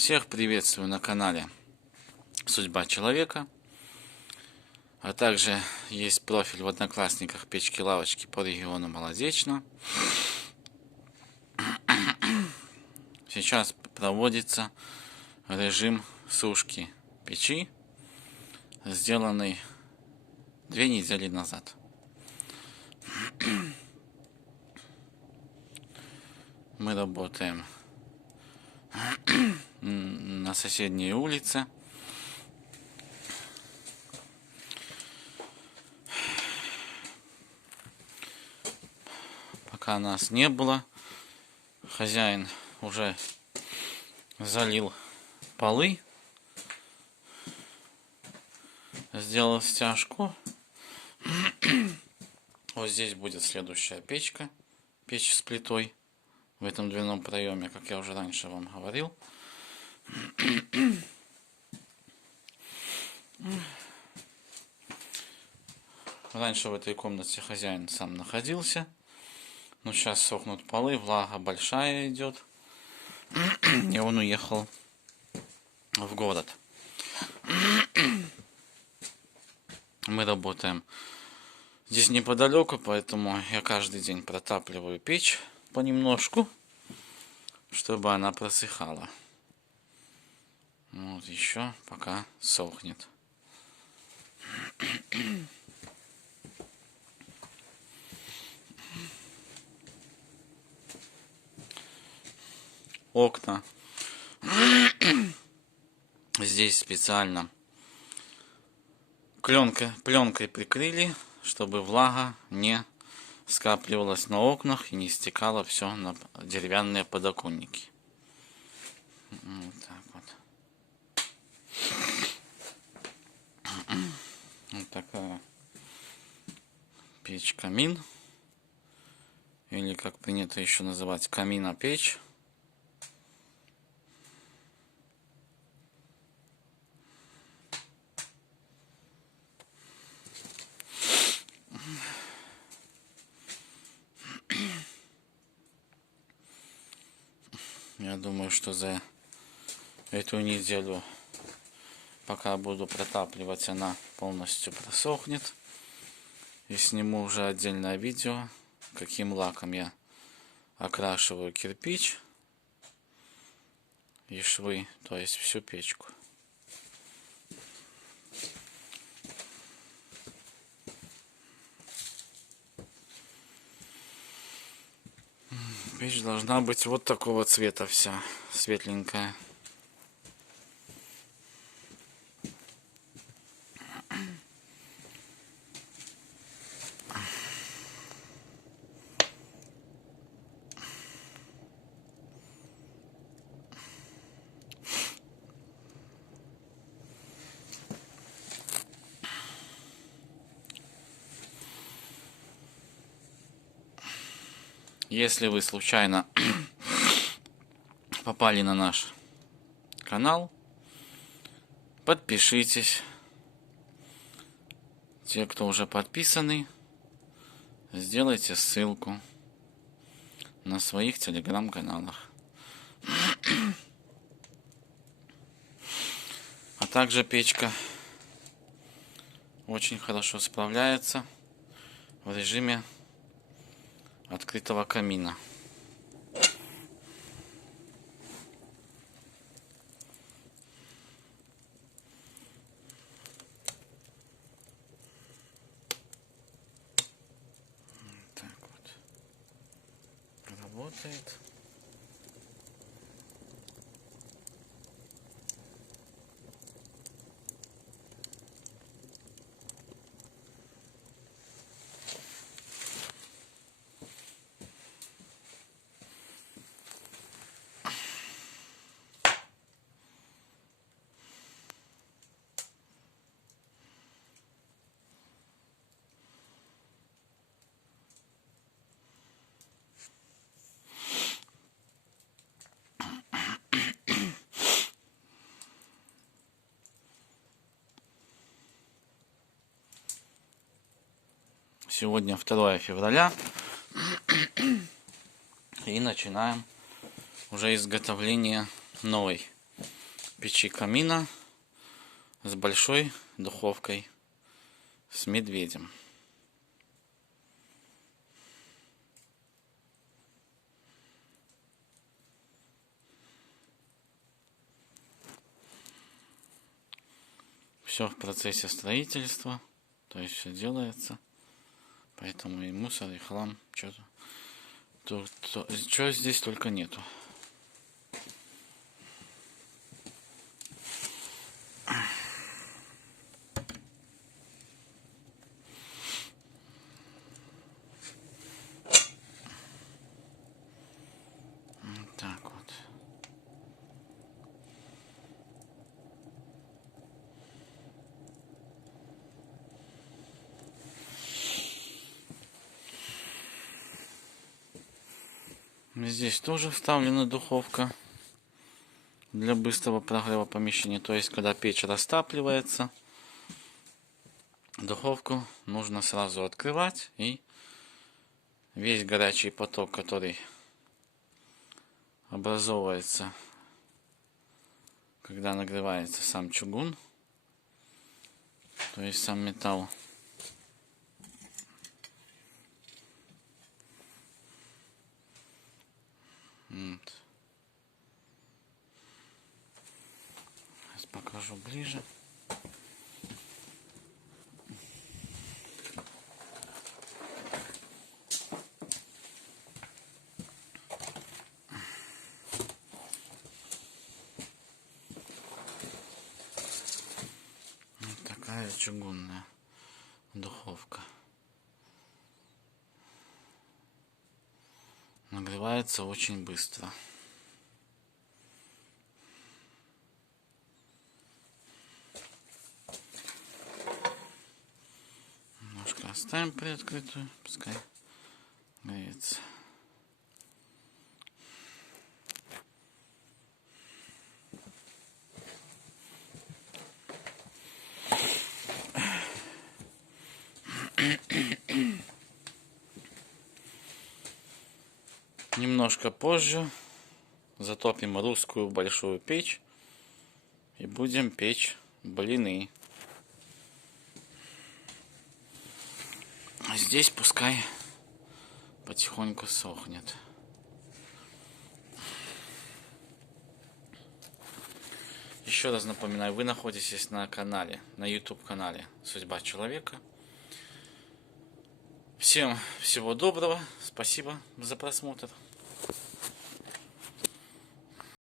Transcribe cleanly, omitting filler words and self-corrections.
Всех приветствую на канале Судьба человека. А также есть профиль в Одноклассниках печки-лавочки по региону Молодечно. Сейчас проводится режим сушки печи, сделанный 2 недели назад. Мы работаем на соседней улице. Пока нас не было, хозяин уже залил полы, сделал стяжку. Вот здесь будет следующая печь с плитой в этом дверном проеме, как я уже раньше вам говорил. Раньше в этой комнате хозяин сам находился, но сейчас сохнут полы, влага большая идет, и он уехал в город. Мы работаем здесь неподалеку, поэтому я каждый день протапливаю печь понемножку, чтобы она просыхала. Вот еще пока сохнет. Окна здесь специально пленкой прикрыли, чтобы влага не скапливалась на окнах и не стекало все на деревянные подоконники. Вот так вот. Вот такая печь-камин, или как принято еще называть, камина-печь. Я думаю, что за эту неделю, пока буду протапливать, она полностью просохнет. И сниму уже отдельное видео, каким лаком я окрашиваю кирпич и швы, то есть всю печку. Печь должна быть вот такого цвета вся, светленькая. Если вы случайно попали на наш канал, подпишитесь. Те, кто уже подписаны, сделайте ссылку на своих телеграм-каналах. А также печка очень хорошо справляется в режиме открытого камина. Так вот работает. Сегодня 2 февраля, и начинаем уже изготовление новой печи камина с большой духовкой с медведем. Все в процессе строительства, то есть все делается, поэтому и мусор, и хлам, что здесь только нету. Вот так вот. Здесь тоже вставлена духовка для быстрого прогрева помещения. То есть, когда печь растапливается, духовку нужно сразу открывать, и весь горячий поток, который образовывается, когда нагревается сам чугун, то есть сам металл, вот. Сейчас покажу ближе. Вот такая чугунная духовка. Нагревается очень быстро. Немножко оставим приоткрытую, пускай греется. Немножко позже затопим русскую большую печь и будем печь блины. А здесь пускай потихоньку сохнет. Еще раз напоминаю, вы находитесь на канале, на YouTube канале «Судьба человека». Всем всего доброго, спасибо за просмотр.